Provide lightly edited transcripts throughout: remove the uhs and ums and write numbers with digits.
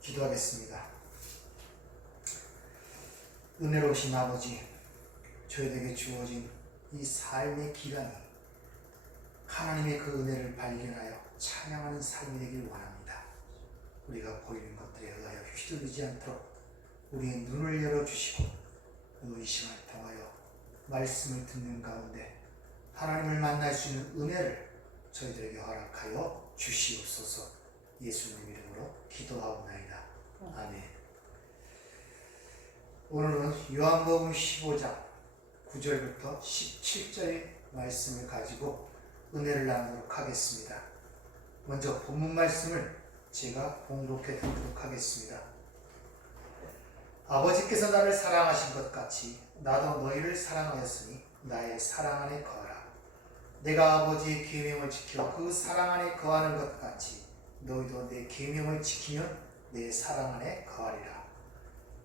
기도하겠습니다. 은혜로우신 아버지, 저희에게 주어진 이 삶의 기간이 하나님의 그 은혜를 발견하여 찬양하는 삶이 되길 원합니다. 우리가 보이는 것들에 의하여 휘둘리지 않도록 우리의 눈을 열어주시고 이 시간을 통하여 말씀을 듣는 가운데 하나님을 만날 수 있는 은혜를 저희들에게 허락하여 주시옵소서. 예수님 이름으로 기도하옵나이다. 아멘. 오늘은 요한복음 15장 9절부터 17절의 말씀을 가지고 은혜를 나누도록 하겠습니다. 먼저 본문 말씀을 제가 봉독해 드리도록 하겠습니다. 아버지께서 나를 사랑하신 것 같이 나도 너희를 사랑하였으니 나의 사랑 안에 거하라. 내가 아버지의 계명을 지켜 그 사랑 안에 거하는 것 같이 너희도 내 계명을 지키면 내 사랑 안에 거하리라.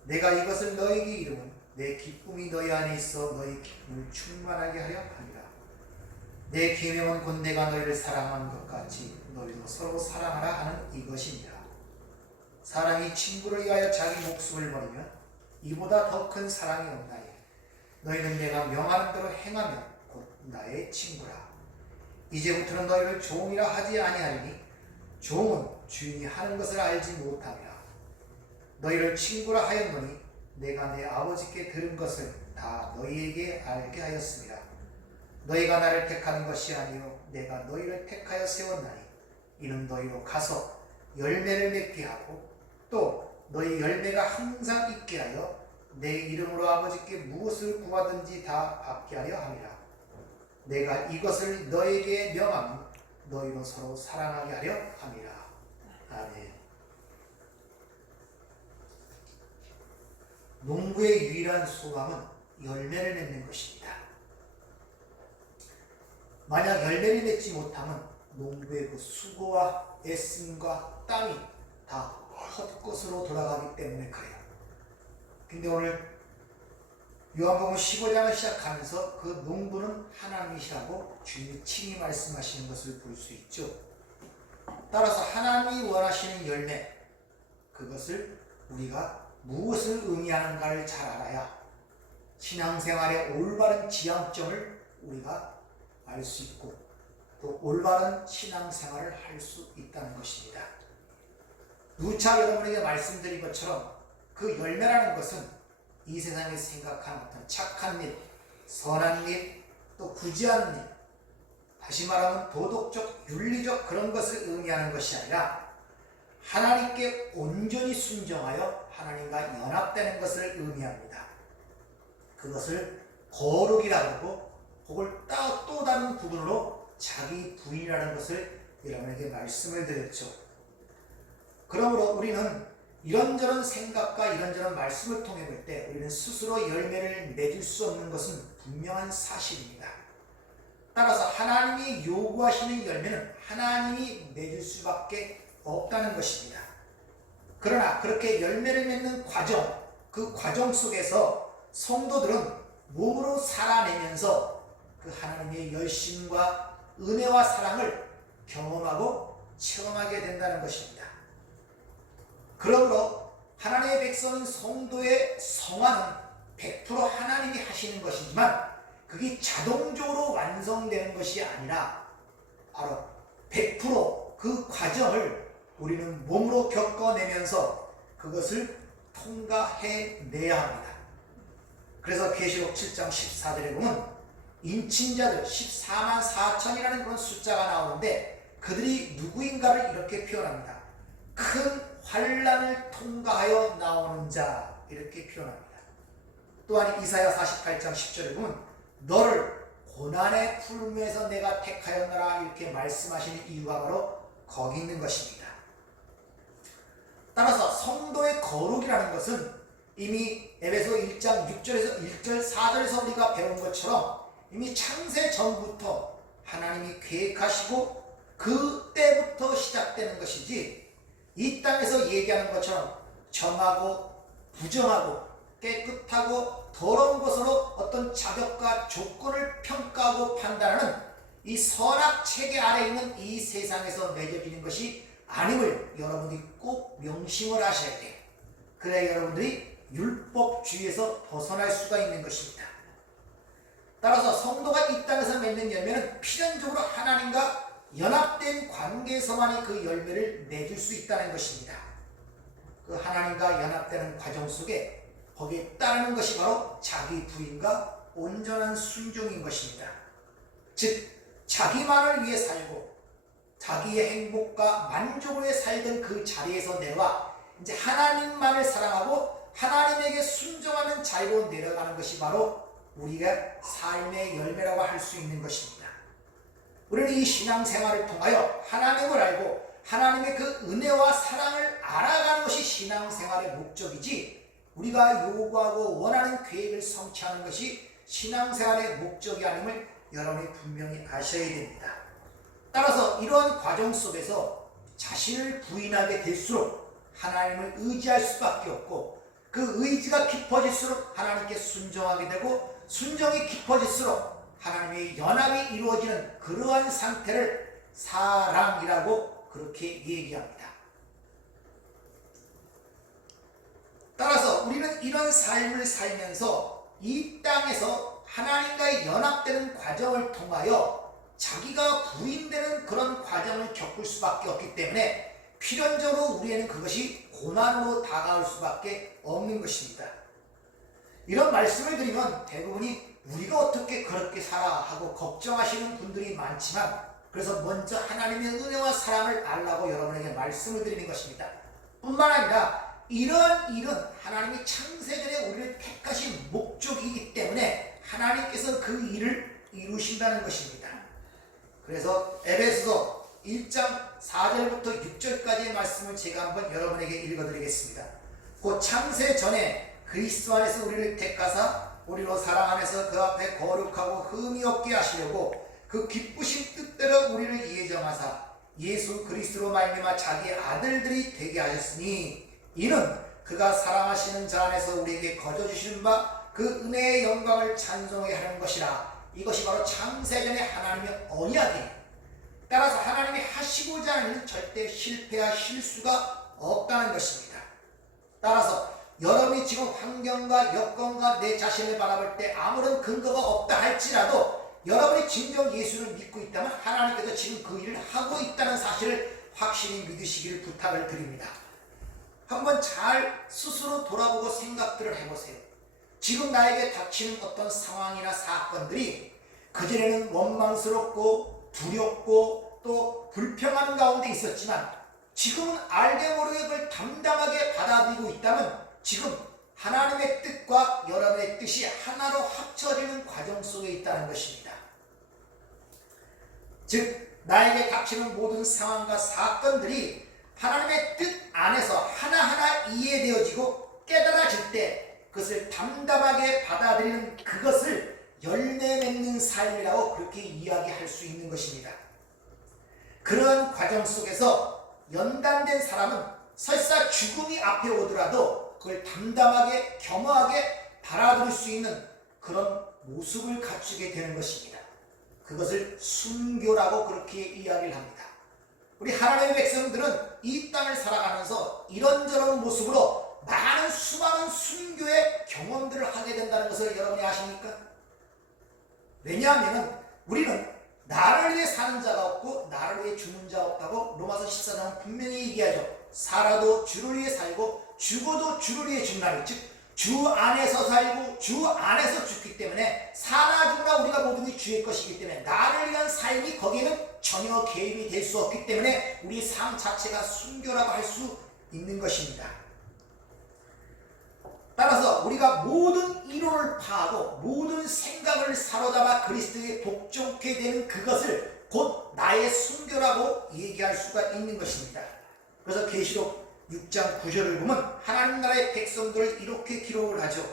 내가 이것을 너희에게 이름은 내 기쁨이 너희 안에 있어 너희 기쁨을 충만하게 하려 함이라. 내 계명은 곧 내가 너희를 사랑하는 것 같이 너희도 서로 사랑하라 하는 이것이니라. 사람이 친구를 위하여 자기 목숨을 버리면 이보다 더 큰 사랑이 없나니 너희는 내가 명하는 대로 행하면 곧 나의 친구라. 이제부터는 너희를 종이라 하지 아니하리니 종은 주인이 하는 것을 알지 못함이라. 너희를 친구라 하였노니 내가 내 아버지께 들은 것을 다 너희에게 알게 하였습니다. 너희가 나를 택하는 것이 아니요 내가 너희를 택하여 세웠나니 이는 너희로 가서 열매를 맺게 하고 또 너희 열매가 항상 있게 하여 내 이름으로 아버지께 무엇을 구하든지 다 받게 하려 함이라. 내가 이것을 너희에게 명하면 너희로 서로 사랑하게 하려 함이라. 아멘. 농부의 유일한 소망은 열매를 맺는 것입니다. 만약 열매를 맺지 못하면 농부의 그 수고와 애씀과 땀이 다 헛것으로 돌아가기 때문에 그래요. 근데 오늘 요한복음 15장을 시작하면서 그 농부는 하나님이시라고 주님이 친히 말씀하시는 것을 볼 수 있죠. 따라서 하나님이 원하시는 열매, 그것을 우리가 무엇을 의미하는가를 잘 알아야 신앙생활의 올바른 지향점을 우리가 알 수 있고 또 올바른 신앙생활을 할 수 있다는 것입니다. 누차 여러분에게 말씀드린 것처럼 그 열매라는 것은 이 세상에 생각하는 어떤 착한 일, 선한 일, 또 굳이 않은 일, 다시 말하면 도덕적, 윤리적 그런 것을 의미하는 것이 아니라 하나님께 온전히 순종하여 하나님과 연합되는 것을 의미합니다. 그것을 거룩이라고 하고 그걸 또 다른 부분으로 자기 부인이라는 것을 여러분에게 말씀을 드렸죠. 그러므로 우리는 이런저런 생각과 이런저런 말씀을 통해 볼 때 우리는 스스로 열매를 맺을 수 없는 것은 분명한 사실입니다. 따라서 하나님이 요구하시는 열매는 하나님이 맺을 수밖에 없다는 것입니다. 그러나 그렇게 열매를 맺는 과정, 그 과정 속에서 성도들은 몸으로 살아내면서 그 하나님의 열심과 은혜와 사랑을 경험하고 체험하게 된다는 것입니다. 그러므로 하나님의 백성인 성도의 성화는 100% 하나님이 하시는 것이지만 그게 자동적으로 완성되는 것이 아니라 바로 100% 그 과정을 우리는 몸으로 겪어내면서 그것을 통과해내야 합니다. 그래서 계시록 7장 14절에 보면 인친자들 14만 4천이라는 그런 숫자가 나오는데 그들이 누구인가를 이렇게 표현합니다. 큰 환난을 통과하여 나오는 자, 이렇게 표현합니다. 또한 이사야 48장 10절에 보면 너를 고난의 풀무에서 내가 택하였노라 이렇게 말씀하시는 이유가 바로 거기 있는 것입니다. 따라서 성도의 거룩이라는 것은 이미 에베소 1장 6절에서 1절 4절에서 우리가 배운 것처럼 이미 창세 전부터 하나님이 계획하시고 그때부터 시작되는 것이지 이 땅에서 얘기하는 것처럼 정하고 부정하고 깨끗하고 더러운 것으로 어떤 자격과 조건을 평가하고 판단하는 이 선악 체계 아래 있는 이 세상에서 맺어지는 것이 아님을 여러분들이 꼭 명심을 하셔야 돼요. 그래야 여러분들이 율법주의에서 벗어날 수가 있는 것입니다. 따라서 성도가 이 땅에서 맺는 열매는 필연적으로 하나님과 연합된 관계에서만이 그 열매를 맺을 수 있다는 것입니다. 그 하나님과 연합되는 과정 속에 거기에 따르는 것이 바로 자기 부인과 온전한 순종인 것입니다. 즉 자기만을 위해 살고 자기의 행복과 만족을 위해 살던 그 자리에서 내려와 이제 하나님만을 사랑하고 하나님에게 순종하는 자리로 내려가는 것이 바로 우리가 삶의 열매라고 할 수 있는 것입니다. 우리는 이 신앙생활을 통하여 하나님을 알고 하나님의 그 은혜와 사랑을 알아가는 것이 신앙생활의 목적이지 우리가 요구하고 원하는 계획을 성취하는 것이 신앙생활의 목적이 아님을 여러분이 분명히 아셔야 됩니다. 따라서 이러한 과정 속에서 자신을 부인하게 될수록 하나님을 의지할 수밖에 없고 그 의지가 깊어질수록 하나님께 순종하게 되고 순종이 깊어질수록 하나님의 연합이 이루어지는 그러한 상태를 사랑이라고 그렇게 얘기합니다. 따라서 우리는 이런 삶을 살면서 이 땅에서 하나님과의 연합되는 과정을 통하여 자기가 부인되는 그런 과정을 겪을 수밖에 없기 때문에 필연적으로 우리에는 그것이 고난으로 다가올 수밖에 없는 것입니다. 이런 말씀을 드리면 대부분이 우리가 어떻게 그렇게 살아 하고 걱정하시는 분들이 많지만 그래서 먼저 하나님의 은혜와 사랑을 알라고 여러분에게 말씀을 드리는 것입니다. 뿐만 아니라 이런 일은 하나님이 창세전에 우리를 택하신 목적이기 때문에 하나님께서 그 일을 이루신다는 것입니다. 그래서 에베소서 1장 4절부터 6절까지의 말씀을 제가 한번 여러분에게 읽어드리겠습니다. 곧 창세전에 그리스도 안에서 우리를 택하사 우리로 사랑 안에서 그 앞에 거룩하고 흠이 없게 하시려고 그 기쁘신 뜻대로 우리를 예정하사 예수 그리스도로 말미암아 자기의 아들들이 되게 하셨으니 이는 그가 사랑하시는 자 안에서 우리에게 거저주시는 바 그 은혜의 영광을 찬송하게 하는 것이라. 이것이 바로 창세전의 하나님의 언약이에요. 따라서 하나님이 하시고자 하는 절대 실패와 실수가 없다는 것입니다. 따라서 여러분이 지금 환경과 여건과 내 자신을 바라볼 때 아무런 근거가 없다 할지라도 여러분이 진정 예수를 믿고 있다면 하나님께서 지금 그 일을 하고 있다는 사실을 확실히 믿으시기를 부탁을 드립니다. 한번 잘 스스로 돌아보고 생각들을 해보세요. 지금 나에게 닥치는 어떤 상황이나 사건들이 그전에는 원망스럽고 두렵고 또 불평하는 가운데 있었지만 지금은 알게 모르게 그걸 담담하게 받아들이고 있다면 지금 하나님의 뜻과 여러분의 뜻이 하나로 합쳐지는 과정 속에 있다는 것입니다. 즉 나에게 닥치는 모든 상황과 사건들이 하나님의 뜻 안에서 하나하나 이해되어지고 깨달아질 때 그것을 담담하게 받아들이는 그것을 열매 맺는 삶이라고 그렇게 이야기할 수 있는 것입니다. 그러한 과정 속에서 연단된 사람은 설사 죽음이 앞에 오더라도 그걸 담담하게 겸허하게 받아들일 수 있는 그런 모습을 갖추게 되는 것입니다. 그것을 순교라고 그렇게 이야기를 합니다. 우리 하나님의 백성들은 이 땅을 살아가면서 이런저런 모습으로 많은 수많은 순교의 경험들을 하게 된다는 것을 여러분이 아십니까? 왜냐하면 우리는 나를 위해 사는 자가 없고 나를 위해 죽는 자가 없다고 로마서 14장은 분명히 얘기하죠. 살아도 주를 위해 살고 죽어도 주를 위해 죽나니 즉 주 안에서 살고 주 안에서 죽기 때문에 사나 죽나 우리가 모든 게 주의 것이기 때문에 나를 위한 삶이 거기에는 전혀 개입이 될 수 없기 때문에 우리 삶 자체가 순교라고 할 수 있는 것입니다. 따라서 우리가 모든 이론을 파하고 모든 생각을 사로잡아 그리스도에 복종케 되는 그것을 곧 나의 순교라고 얘기할 수가 있는 것입니다. 그래서 계시록 6장 9절을 보면 하나님 나라의 백성들을 이렇게 기록을 하죠.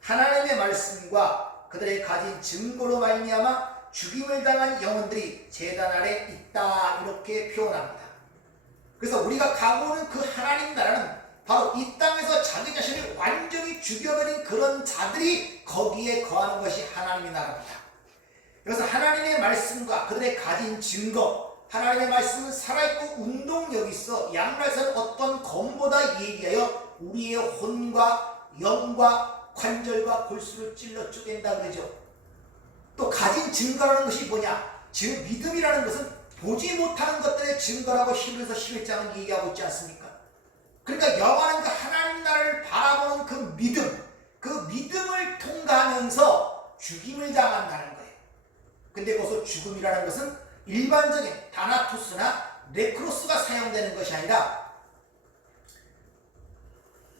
하나님의 말씀과 그들의 가진 증거로 말미암아 죽임을 당한 영혼들이 제단 아래 있다 이렇게 표현합니다. 그래서 우리가 가고는 그 하나님 나라는 바로 이 땅에서 자기 자신을 완전히 죽여버린 그런 자들이 오직 거기에 거하는 것이 하나님의 나라입니다. 그래서 하나님의 말씀과 그들의 가진 증거, 하나님의 말씀은 살아있고 운동력이 있어 양날선 어떤 검보다 예리하여 우리의 혼과 영과 관절과 골수를 찔러 쪼갠다 그러죠. 또 가진 증거라는 것이 뭐냐? 즉 믿음이라는 것은 보지 못하는 것들의 증거라고 히브리서 11장은 얘기하고 있지 않습니까? 그러니까 여호와는 그 하나님 나라를 바라보는 그 믿음을 통과하면서 죽임을 당한다는 거예요. 근데 거기서 죽음이라는 것은 일반적인 다나투스나 네크로스가 사용되는 것이 아니라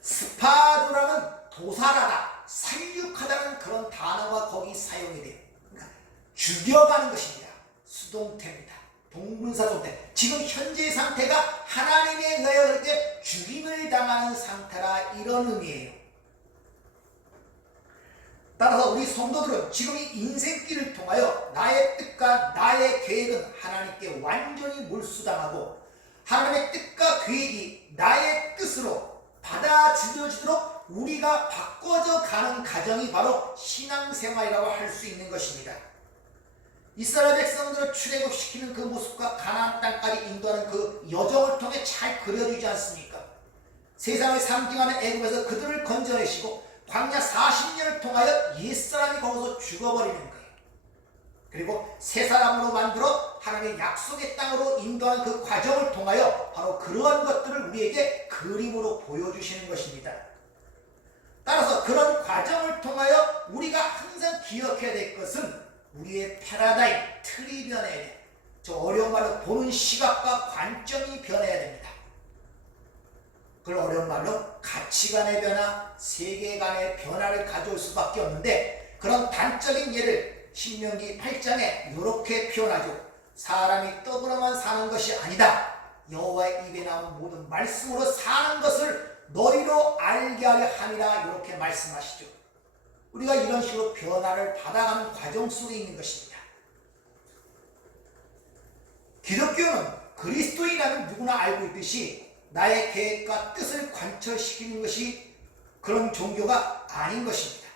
스파도라는 도살하다, 살육하다는 그런 단어가 거기 사용이 돼요. 그러니까 죽여가는 것입니다. 수동태입니다. 동분사동태. 지금 현재의 상태가 하나님에 의하여 그렇게 죽임을 당하는 상태라 이런 의미예요. 따라서 우리 성도들은 지금 이 인생길을 통하여 나의 뜻과 나의 계획은 하나님께 완전히 몰수당하고 하나님의 뜻과 계획이 나의 뜻으로 받아들여지도록 우리가 바꿔져 가는 과정이 바로 신앙생활이라고 할 수 있는 것입니다. 이스라엘 백성들을 출애굽시키는 그 모습과 가나안 땅까지 인도하는 그 여정을 통해 잘 그려지지 않습니까? 세상을 상징하는 애굽에서 그들을 건져내시고 광야 40년을 통하여 옛사람이 거기서 죽어버리는 거예요. 그리고 새 사람으로 만들어 하나님의 약속의 땅으로 인도하는 그 과정을 통하여 바로 그러한 것들을 우리에게 그림으로 보여주시는 것입니다. 따라서 그런 과정을 통하여 우리가 항상 기억해야 될 것은 우리의 패러다임, 틀이 변해야 돼요. 저 어려운 말로 보는 시각과 관점이 변해야 됩니다. 그걸 어려운 말로 가치관의 변화, 세계관의 변화를 가져올 수밖에 없는데 그런 단적인 예를 신명기 8장에 이렇게 표현하죠. 사람이 떡으로만 사는 것이 아니다. 여호와의 입에 나온 모든 말씀으로 사는 것을 너희로 알게 하려 함이라 이렇게 말씀하시죠. 우리가 이런 식으로 변화를 받아가는 과정 속에 있는 것입니다. 기독교는 그리스도인이라는 누구나 알고 있듯이 나의 계획과 뜻을 관철시키는 것이 그런 종교가 아닌 것입니다.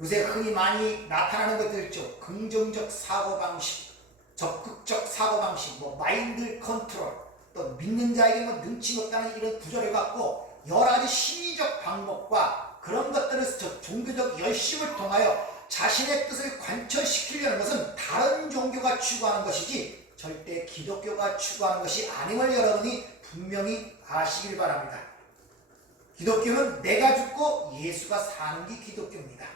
요새 흔히 많이 나타나는 것들 있죠. 긍정적 사고방식, 적극적 사고방식, 마인드 컨트롤, 또 믿는 자에게 능치 없다는 이런 구절을 갖고 여러 가지 심리적 방법과 그런 것들을 종교적 열심을 통하여 자신의 뜻을 관철시키려는 것은 다른 종교가 추구하는 것이지 절대 기독교가 추구하는 것이 아님을 여러분이 분명히 아시길 바랍니다. 기독교는 내가 죽고 예수가 사는 게 기독교입니다.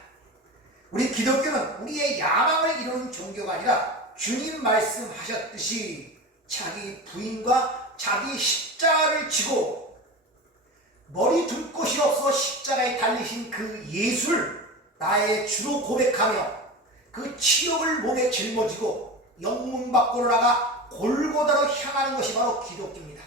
우리 기독교는 우리의 야망을 이루는 종교가 아니라 주님 말씀하셨듯이 자기 부인과 자기 십자가를 지고 머리 둘 곳이 없어 십자가에 달리신 그 예수를 나의 주로 고백하며 그 치욕을 몸에 짊어지고 영문 밖으로 나가 골고다로 향하는 것이 바로 기독교입니다.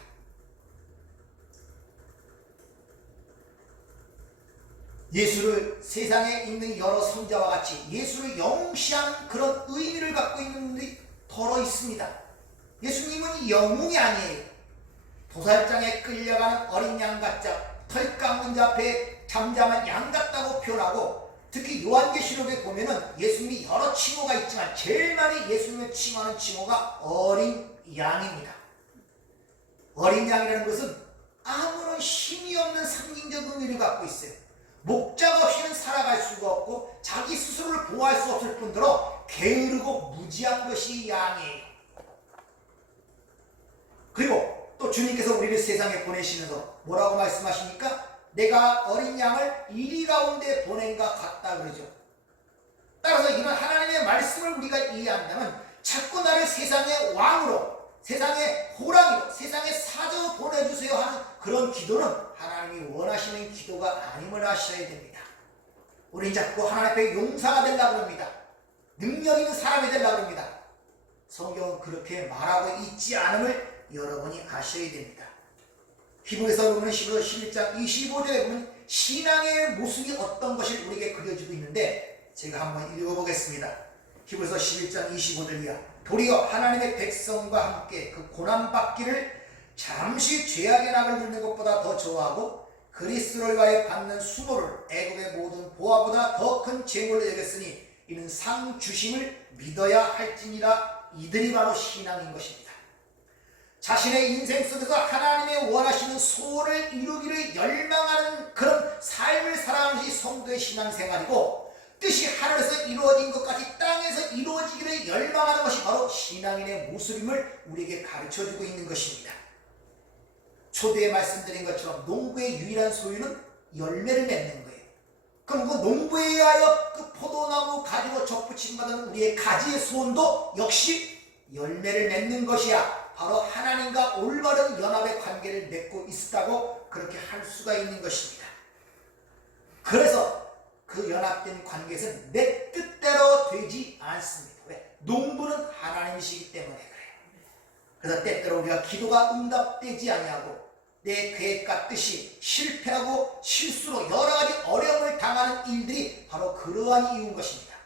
예수를 세상에 있는 여러 성자와 같이 예수를 영시하는 그런 의미를 갖고 있는 분들이 더러 있습니다. 예수님은 영웅이 아니에요. 도살장에 끌려가는 어린 양 같자 털 깎는 자 앞에 잠잠한 양 같다고 표현하고 특히 요한계시록에 보면은 예수님이 여러 칭호가 있지만 제일 많이 예수님을 칭호하는 칭호가 어린 양입니다. 어린 양이라는 것은 아무런 힘이 없는 상징적 의미를 갖고 있어요. 목적 없이는 살아갈 수가 없고 자기 스스로를 보호할 수 없을 뿐더러 게으르고 무지한 것이 양이에요. 그리고 또 주님께서 우리를 세상에 보내시면서 뭐라고 말씀하십니까? 내가 어린 양을 이리 가운데 보낸 것 같다 그러죠. 따라서 이런 하나님의 말씀을 우리가 이해한다면 자꾸 나를 세상의 왕으로, 세상의 호랑이로, 세상의 사자로 보내주세요 하는 그런 기도는 하나님이 원하시는 기도가 아님을 아셔야 됩니다. 우리는 자꾸 하나님 앞에 용사가 되려고 합니다. 능력 있는 사람이 되려고 합니다. 성경은 그렇게 말하고 있지 않음을 여러분이 아셔야 됩니다. 히브리서 보면 11장 25절에 보면 신앙의 모습이 어떤 것이 우리에게 그려지고 있는데 제가 한번 읽어보겠습니다. 히브리서 11장 25절이야. 도리어 하나님의 백성과 함께 그 고난받기를 잠시 죄악의 낙을 누리는 것보다 더 좋아하고 그리스도를 위하여 받는 수모를 애굽의 모든 보화보다 더 큰 재물로 여겼으니 이는 상 주심을 믿어야 할지니라. 이들이 바로 신앙인 것입니다. 자신의 인생 속에서 하나님의 원하시는 소원을 이루기를 열망하는 그런 삶을 살아가는 것이 성도의 신앙생활이고, 뜻이 하늘에서 이루어진 것 같이 땅에서 이루어지기를 열망하는 것이 바로 신앙인의 모습임을 우리에게 가르쳐주고 있는 것입니다. 초대에 말씀드린 것처럼 농부의 유일한 소유는 열매를 맺는 거예요. 그럼 그 농부에 의하여 그 포도나무 가지로 접붙임받은 우리의 가지의 소원도 역시 열매를 맺는 것이야. 바로 하나님과 올바른 연합의 관계를 맺고 있다고 그렇게 할 수가 있는 것입니다. 그래서 그 연합된 관계에서는 내 뜻대로 되지 않습니다. 왜? 농부는 하나님이시기 때문에 그래요. 그래서 때때로 우리가 기도가 응답되지 아니하고 내 계획과 뜻이 실패하고 실수로 여러 가지 어려움을 당하는 일들이 바로 그러한 이유인 것입니다.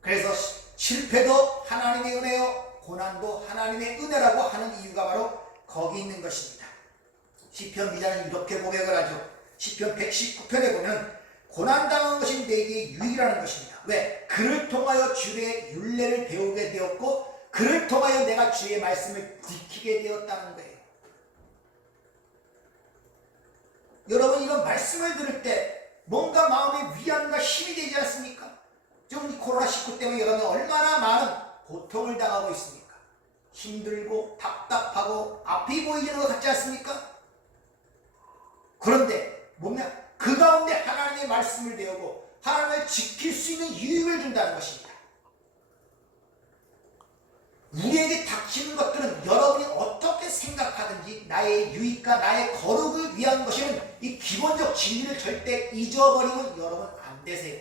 그래서 실패도 하나님의 은혜요, 고난도 하나님의 은혜라고 하는 이유가 바로 거기 있는 것입니다. 시편 기자는 이렇게 고백을 하죠. 시편 119편에 보면 고난당한 것이 내게 유익이라는 것입니다. 왜? 그를 통하여 주의 율례를 배우게 되었고 그를 통하여 내가 주의 말씀을 지키게 되었다는 거예요. 여러분, 이런 말씀을 들을 때 뭔가 마음의 위안과 힘이 되지 않습니까? 지금 이 코로나19 때문에 여러분 얼마나 많은 고통을 당하고 있습니까? 힘들고 답답하고 앞이 보이는 것 같지 않습니까? 그런데 뭐냐? 그 가운데 하나님의 말씀을 배우고 하나님을 지킬 수 있는 유익을 준다는 것입니다. 우리에게 닥치는 것들은 여러분이 어떻게 생각하든지 나의 유익과 나의 거룩을 위한 것이면 이 기본적 진리를 절대 잊어버리고 여러분 안 되세요.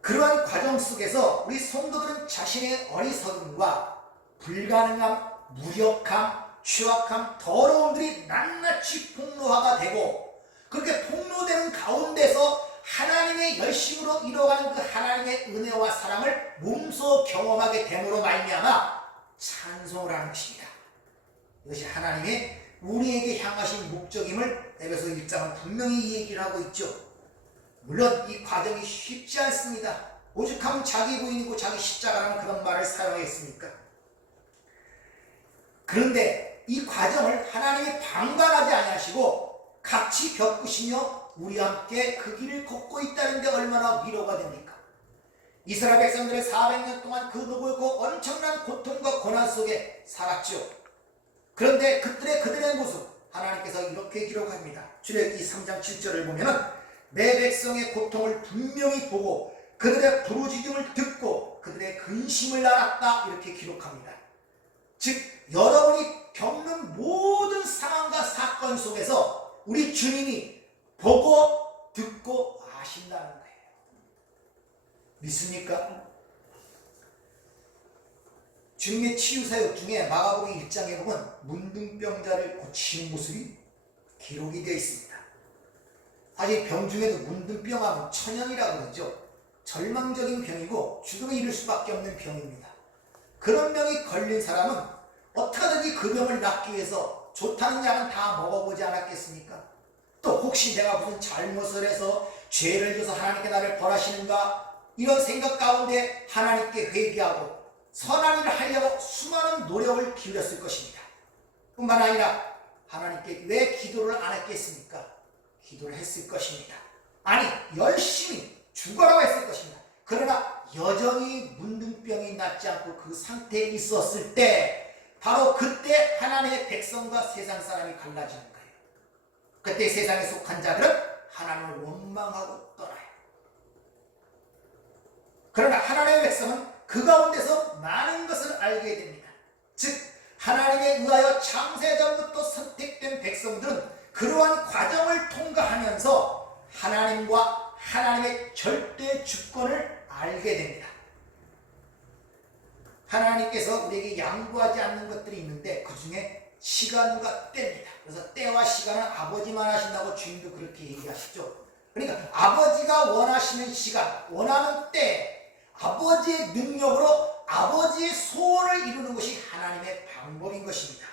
그러한 과정 속에서 우리 성도들은 자신의 어리석음과 불가능함, 무력함, 취약함, 더러움들이 낱낱이 폭로화가 되고 그렇게 폭로되는 가운데서 하나님의 열심으로 이뤄가는 그 하나님의 은혜와 사랑을 몸소 경험하게 됨으로 말미암아 찬송을 하는 것입니다. 이것이 하나님의 우리에게 향하신 목적임을 에베소 1장은 분명히 이 얘기를 하고 있죠. 물론 이 과정이 쉽지 않습니다. 오죽하면 자기 부인이고 자기 십자가라는 그런 말을 사용했습니까? 그런데 이 과정을 하나님이 방관하지 아니하시고 같이 겪으시며 우리와 함께 그 길을 걷고 있다는 데 얼마나 위로가 됩니까? 이스라엘 백성들의 400년 동안 그 노골고 엄청난 고통과 고난 속에 살았죠. 그런데 그들의 모습 하나님께서 이렇게 기록합니다. 출애굽기 3장 7절을 보면은 내 백성의 고통을 분명히 보고 그들의 부르짖음을 듣고 그들의 근심을 알았다, 이렇게 기록합니다. 즉 여러분이 겪는 모든 상황과 사건 속에서 우리 주님이 보고 듣고 아신다는 거예요. 믿습니까? 주님의 치유사역 중에 마가복음 1장에 보면 문둥병자를 고치는 모습이 기록이 되어 있습니다. 사실 병 중에도 문둥병하면 천연이라고 그러죠. 절망적인 병이고 죽음에 이를 수밖에 없는 병입니다. 그런 병이 걸린 사람은 어떻게든지 그 병을 낫기 위해서 좋다는 약은 다 먹어보지 않았겠습니까? 또 혹시 내가 무슨 잘못을 해서 죄를 져서 하나님께 나를 벌하시는가, 이런 생각 가운데 하나님께 회개하고 선한 일을 하려고 수많은 노력을 기울였을 것입니다. 뿐만 아니라 하나님께 왜 기도를 안 했겠습니까? 기도를 했을 것입니다. 아니, 열심히 죽어라고 했을 것입니다. 그러나 여전히 문둥병이 낫지 않고 그 상태에 있었을 때 바로 그때 하나님의 백성과 세상 사람이 갈라지는 거예요. 그때 세상에 속한 자들은 하나님을 원망하고 떠나요. 그러나 하나님의 백성은 그 가운데서 많은 것을 알게 됩니다. 즉 하나님에 의하여 창세전부터 선택된 백성들은 그러한 과정을 통과하면서 하나님과 하나님의 절대 주권을 알게 됩니다. 하나님께서 우리에게 양보하지 않는 것들이 있는데 그 중에 시간과 때입니다. 그래서 때와 시간은 아버지만 하신다고 주님도 그렇게 얘기하시죠. 그러니까 아버지가 원하시는 시간, 원하는 때, 아버지의 능력으로 아버지의 소원을 이루는 것이 하나님의 방법인 것입니다.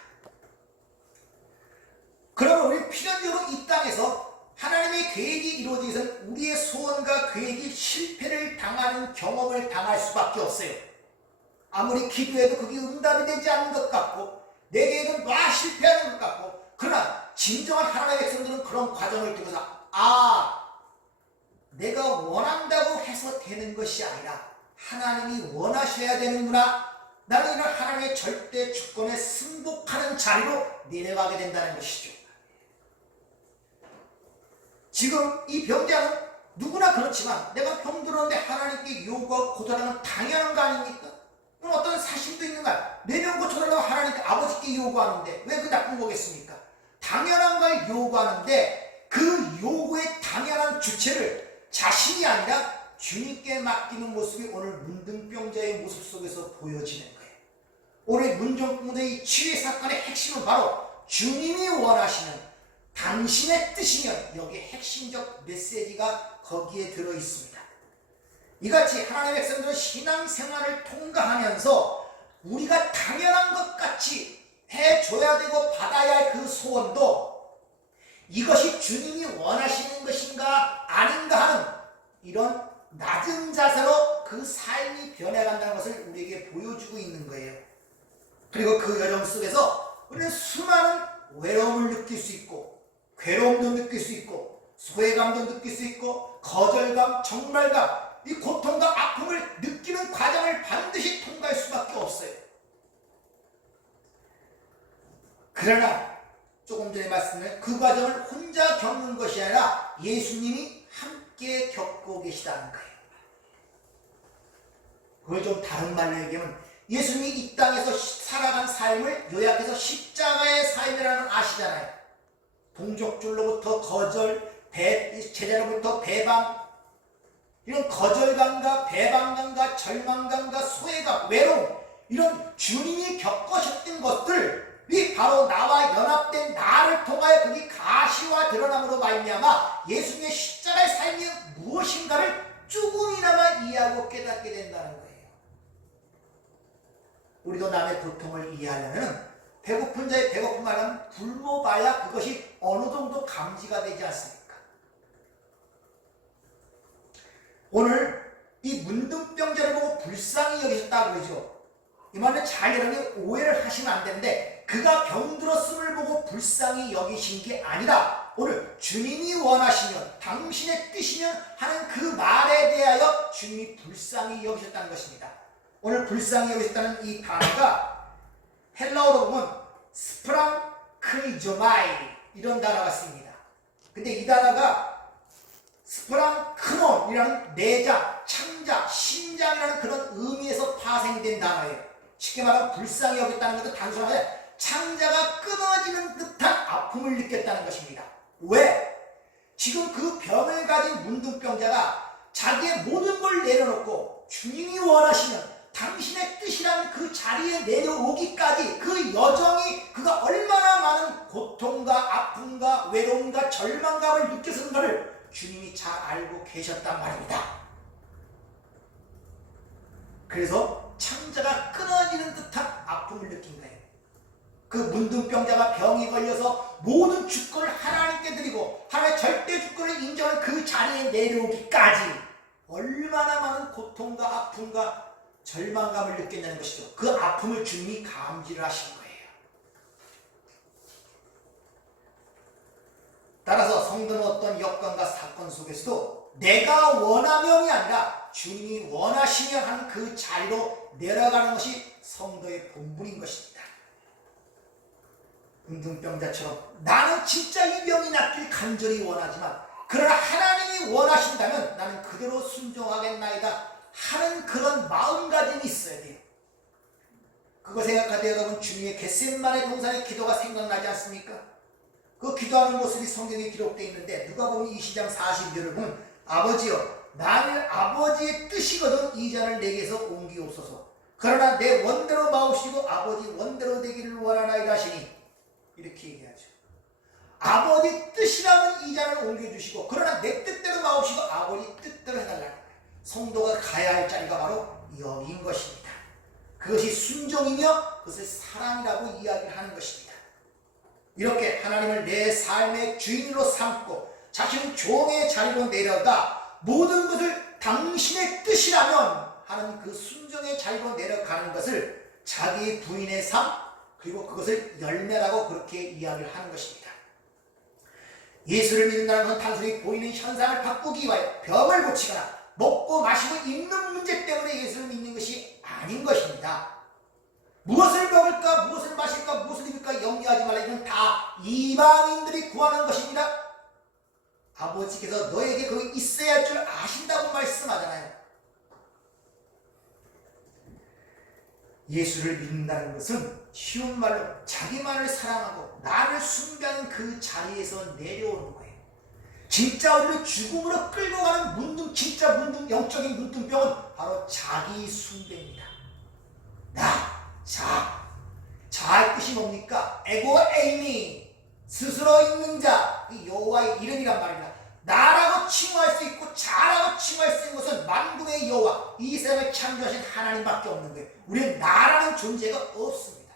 그러면 우리 필연적으로 이 땅에서 하나님의 계획이 이루어지기 위해서는 우리의 소원과 계획이 실패를 당하는 경험을 당할 수밖에 없어요. 아무리 기도해도 그게 응답이 되지 않는 것 같고 내 계획은 막 실패하는 것 같고, 그러나 진정한 하나님의 백성들은 그런 과정을 통해서 내가 원한다고 해서 되는 것이 아니라 하나님이 원하셔야 되는구나, 나는 이런 하나님의 절대 주권에 승복하는 자리로 내려가게 된다는 것이죠. 지금 이 병자는 누구나 그렇지만 내가 병들었는데 하나님께 요구하고 고달하는 당연한 거 아닙니까? 그럼 어떤 사심도 있는가? 내 병 고쳐달라고 하나님께 아버지께 요구하는데 왜 그 나쁜 거겠습니까? 당연한 걸 요구하는데 그 요구의 당연한 주체를 자신이 아니라 주님께 맡기는 모습이 오늘 문둥병자의 모습 속에서 보여지는 거예요. 오늘 문둥병자의 치유 사건의 핵심은 바로 주님이 원하시는 당신의 뜻이면, 여기에 핵심적 메시지가 거기에 들어있습니다. 이같이 하나님의 백성들은 신앙생활을 통과하면서 우리가 당연한 것 같이 해줘야 되고 받아야 할 그 소원도 이것이 주님이 원하시는 것인가 아닌가 하는 이런 낮은 자세로 그 삶이 변해간다는 것을 우리에게 보여주고 있는 거예요. 그리고 그 여정 속에서 우리는 수많은 외로움을 느낄 수 있고, 괴로움도 느낄 수 있고, 소외감도 느낄 수 있고, 거절감, 정말감, 이 고통과 아픔을 느끼는 과정을 반드시 통과할 수밖에 없어요. 그러나 조금 전에 말씀드린 그 과정을 혼자 겪는 것이 아니라 예수님이 함께 겪고 계시다는 거예요. 그걸 좀 다른 말로 얘기하면 예수님이 이 땅에서 살아간 삶을 요약해서 십자가의 삶이라는 아시잖아요. 동족줄로부터 거절, 제자로부터 배방, 이런 거절감과 배반감과 절망감과 소외감, 외로움, 이런 주님이 겪으셨던 것들이 바로 나와 연합된 나를 통하여 그게 가시와 드러남으로 말미암아 예수님의 십자가의 삶이 무엇인가를 조금이나마 이해하고 깨닫게 된다는 거예요. 우리도 남의 고통을 이해하려면 배고픈 자의 배고픔 하려면 굶어봐야 그것이 어느 정도 감지가 되지 않습니까? 오늘 이 문둥병자를 보고 불쌍히 여기셨다고 그러죠. 이 말을 잘 여러분이 오해를 하시면 안 되는데, 그가 병들었음을 보고 불쌍히 여기신 게 아니라 오늘 주님이 원하시면, 당신의 뜻이면 하는 그 말에 대하여 주님이 불쌍히 여기셨다는 것입니다. 오늘 불쌍히 여기셨다는 이 단어가 헬라어로 보면 스프랑크리조마이 이런 단어가 쓰입니다. 근데 이 단어가 스프랑크론이라는 내장, 창자, 심장이라는 그런 의미에서 파생된 단어예요. 쉽게 말하면 불쌍히 여겼다는 것은 단순하게 창자가 끊어지는 듯한 아픔을 느꼈다는 것입니다. 왜? 지금 그 병을 가진 문둥병자가 자기의 모든 걸 내려놓고 주님이 원하시면 당신의 뜻이라는 그 자리에 내려오기까지 그 여정이, 그가 얼마나 많은 고통과 아픔과 외로움과 절망감을 느꼈는가를 주님이 잘 알고 계셨단 말입니다. 그래서 창자가 끊어지는 듯한 아픔을 느낀 거예요. 그 문둥병자가 병이 걸려서 모든 주권을 하나님께 드리고 하나님의 절대 주권을 인정하는 그 자리에 내려오기까지 얼마나 많은 고통과 아픔과 절망감을 느꼈냐는 것이죠. 그 아픔을 주님이 감지를 하신 거예요. 따라서 성도는 어떤 여건과 사건 속에서도 내가 원하면이 아니라 주님이 원하시며 하는 그 자리로 내려가는 것이 성도의 본분인 것입니다. 문둥병자처럼 나는 진짜 이 병이 낫길 간절히 원하지만, 그러나 하나님이 원하신다면 나는 그대로 순종하겠나이다 하는 그런 마음가짐이 있어야 돼요. 그거 생각할 때 여러분 주님의 겟세마네 동산의 기도가 생각나지 않습니까? 그 기도하는 모습이 성경에 기록되어 있는데, 누가복음 20장 42절을 보면 아버지여 나는 아버지의 뜻이거든 이 잔을 내게서 옮기옵소서. 그러나 내 원대로 마옵시고 아버지 원대로 되기를 원하나이다 하시니, 이렇게 얘기하죠. 아버지 뜻이라면 이 잔을 옮겨주시고, 그러나 내 뜻대로 마옵시고 아버지 뜻대로 해달라는 거예요. 성도가 가야 할 자리가 바로 여기인 것입니다. 그것이 순종이며 그것을 사랑이라고 이야기를 하는 것입니다. 이렇게 하나님을 내 삶의 주인으로 삼고 자신은 종의 자리로 내려가 모든 것을 당신의 뜻이라면 하는 그 순종의 자리로 내려가는 것을 자기 부인의 삶, 그리고 그것을 열매라고 그렇게 이야기를 하는 것입니다. 예수를 믿는다는 것은 단순히 보이는 현상을 바꾸기 위하여 병을 고치거나 먹고 마시고 입는 문제 때문에 예수를 믿는 것이 아닌 것입니다. 무엇을 먹을까, 무엇을 마실까, 무엇을 입을까 염려하지 말라. 이건 다 이방인들이 구하는 것입니다. 아버지께서 너에게 그거 있어야 할 줄 아신다고 말씀하잖아요. 예수를 믿는다는 것은 쉬운 말로 자기만을 사랑하고 나를 숭배하는 그 자리에서 내려오는 거예요. 진짜 우리를 죽음으로 끌고 가는 진짜 영적인 문둥병은 바로 자기 숭배입니다. 자의 뜻이 뭡니까? 에고 에이미, 스스로 있는 자, 이 여호와의 이름이란 말입니다. 나라고 칭호할 수 있고 자라고 칭호할 수 있는 것은 만군의 여호와, 이 세상을 창조하신 하나님밖에 없는 거예요. 우리는 나라는 존재가 없습니다.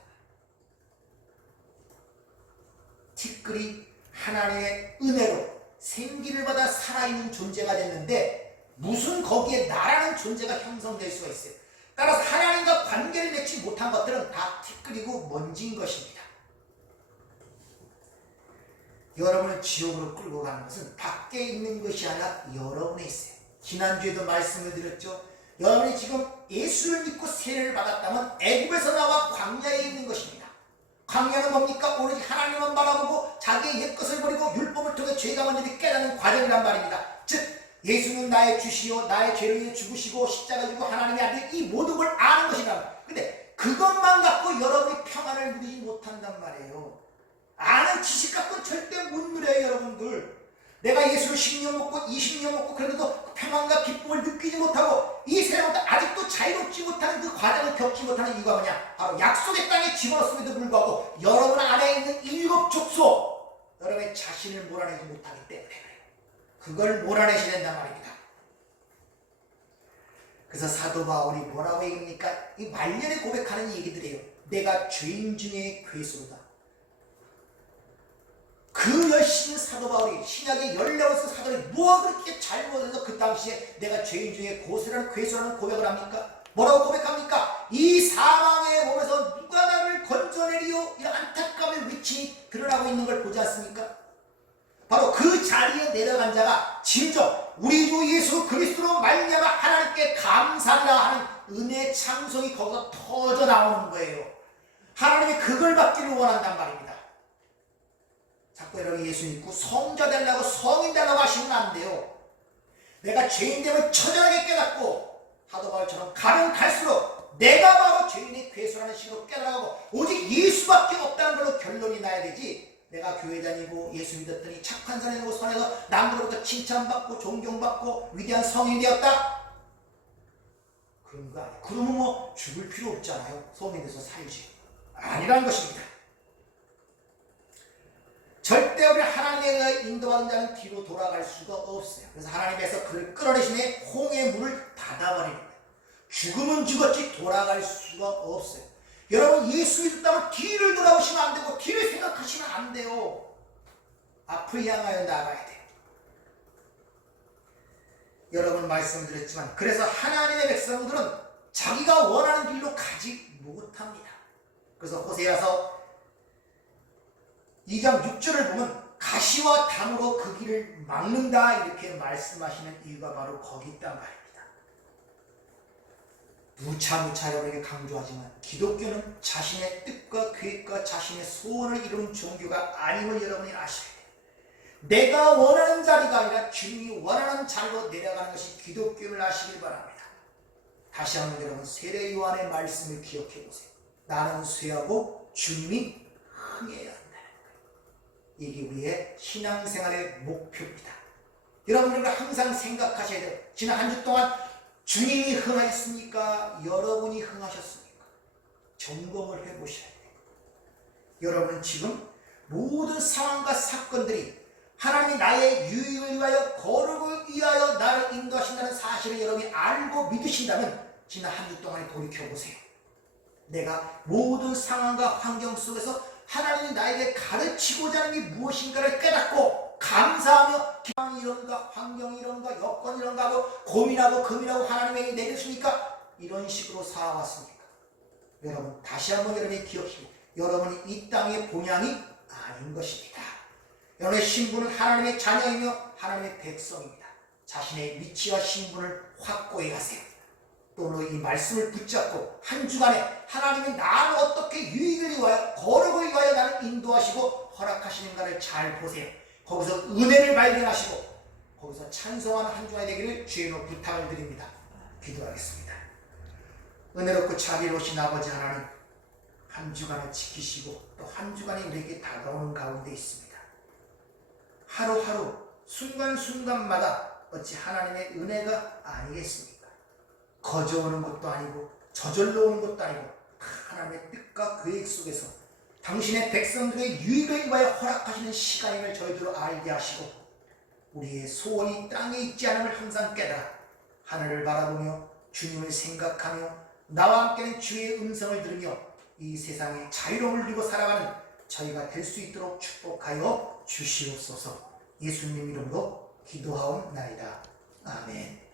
티끌이 하나님의 은혜로 생기를 받아 살아있는 존재가 됐는데 무슨 거기에 나라는 존재가 형성될 수가 있어요. 따라서 하나님과 관계를 맺지 못한 것들은 다 티끌이고 먼지인 것입니다. 여러분을 지옥으로 끌고 가는 것은 밖에 있는 것이 아니라 여러분에 있어요. 지난주에도 말씀을 드렸죠. 여러분이 지금 예수를 믿고 세례를 받았다면 애굽에서 나와 광야에 있는 것입니다. 광야는 뭡니까? 오로지 하나님만 바라보고 자기의 옛것을 버리고 율법을 통해 죄가 뭔지를 깨닫는 과정이란 말입니다. 즉 예수는 나의 주시요 나의 죄를 위해 죽으시고 십자가 지고 하나님의 아들, 이 모든 걸 아는 것이란. 근데 그것만 갖고 여러분이 평안을 누리지 못한단 말이에요. 아는 지식 갖고는 절대 못 누려요. 여러분들, 내가 예수를 10년 먹고 20년 먹고 그래도 그 평안과 기쁨을 느끼지 못하고 이 세상부터 아직도 자유롭지 못하는 그 과정을 겪지 못하는 이유가 뭐냐? 바로 약속의 땅에 집어넣었음에도 불구하고 여러분 안에 있는 7 족속, 여러분의 자신을 몰아내지 못하기 때문에 그래요. 그걸 몰아내셔야 된단 말입니다. 그래서 사도 바울이 뭐라고 얘기합니까? 이 말년에 고백하는 얘기들이에요. 내가 죄인 중에 괴수로다. 그 열심히 사도 바울이 신약의 14서 사도를 뭐가 그렇게 잘못해서 그 당시에 내가 죄인 중에 괴수라는 고백을 합니까? 뭐라고 고백합니까? 이 사망의 몸에서 누가 나를 건져내리요? 이런 안타까움의 위치 드러나고 있는 걸 보지 않습니까? 바로 그 자리에 내려간 자가 진정 우리 주 예수 그리스도로 말미암아 하나님께 감사하라 하는 은혜의 찬송이 거기서 터져 나오는 거예요. 하나님이 그걸 받기를 원한단 말입니다. 자꾸 여러분 예수 믿고 성자 되려고 성인 되려고 하시면 안 돼요. 내가 죄인됨을 처절하게 깨닫고 사도 바울처럼 가면 갈수록 내가 바로 죄인의 괴수라는 식으로 깨달아가고 오직 예수밖에 없다는 걸로 결론이 나야 되지, 내가 교회 다니고 예수 믿었더니 착한 사람이고 선해서 남들로부터 칭찬받고 존경받고 위대한 성인이 되었다, 그런 거 아니에요. 그러면 뭐 죽을 필요 없잖아요. 성인이 돼서 살지. 아니라는 것입니다. 절대 우리 하나님에 의해 인도하는 자는 뒤로 돌아갈 수가 없어요. 그래서 하나님께서 그를 끌어내시네 홍해 물을 닫아버리는 거예요. 죽으면 죽었지 돌아갈 수가 없어요. 여러분 예수 믿었다면 뒤를 돌아보시면 안 되고 뒤를 생각하시면 안 돼요. 앞을 향하여 나가야 돼요. 여러분 말씀드렸지만 그래서 하나님의 백성들은 자기가 원하는 길로 가지 못합니다. 그래서 호세아서 2장 6절을 보면 가시와 담으로 그 길을 막는다 이렇게 말씀하시는 이유가 바로 거기 있단 말입니다. 무차 여러분에게 강조하지만 기독교는 자신의 뜻과 계획과 자신의 소원을 이루는 종교가 아님을 여러분이 아셔야 돼요. 내가 원하는 자리가 아니라 주님이 원하는 자리로 내려가는 것이 기독교를 아시길 바랍니다. 다시 한번 여러분 세례 요한의 말씀을 기억해 보세요. 나는 쇠하고 주님이 흥해야 한다는 거예요. 이게 우리의 신앙생활의 목표입니다. 여러분들과 항상 생각하셔야 돼요. 지난 한 주 동안 주님이 흥하셨습니까? 여러분이 흥하셨습니까? 점검을 해보셔야 돼요. 여러분은 지금 모든 상황과 사건들이 하나님이 나의 유익을 위하여 거룩을 위하여 나를 인도하신다는 사실을 여러분이 알고 믿으신다면 지난 한 주 동안에 돌이켜보세요. 내가 모든 상황과 환경 속에서 하나님이 나에게 가르치고자 하는 게 무엇인가를 깨닫고 감사하며 기왕이 이런가, 환경이 이런가, 여건이 이런가 하고 고민하고 금이라고 하나님에게 내렸으니까 이런 식으로 살아왔습니까? 여러분, 다시 한번 여러분이 기억하시고, 여러분이 이 땅의 본향이 아닌 것입니다. 여러분의 신분은 하나님의 자녀이며 하나님의 백성입니다. 자신의 위치와 신분을 확고히 하세요. 또 이 말씀을 붙잡고 한 주간에 하나님이 나를 어떻게 유익을 위하여, 거룩을 위하여 나를 인도하시고 허락하시는가를 잘 보세요. 거기서 은혜를 발견하시고 거기서 찬송하는 한 주간이 되기를 주의로 부탁을 드립니다. 기도하겠습니다. 은혜롭고 자비로우신 아버지 하나님, 한 주간을 지키시고 또 한 주간이 우리에게 다가오는 가운데 있습니다. 하루하루 순간순간마다 어찌 하나님의 은혜가 아니겠습니까? 거저오는 것도 아니고 저절로 오는 것도 아니고 하나님의 뜻과 계획 속에서 당신의 백성들의 유익을 위하여 허락하시는 시간임을 저희들로 알게 하시고 우리의 소원이 땅에 있지 않음을 항상 깨달아 하늘을 바라보며 주님을 생각하며 나와 함께는 주의 음성을 들으며 이 세상에 자유로움을 누리고 살아가는 저희가 될 수 있도록 축복하여 주시옵소서. 예수님 이름으로 기도하옵나이다. 아멘.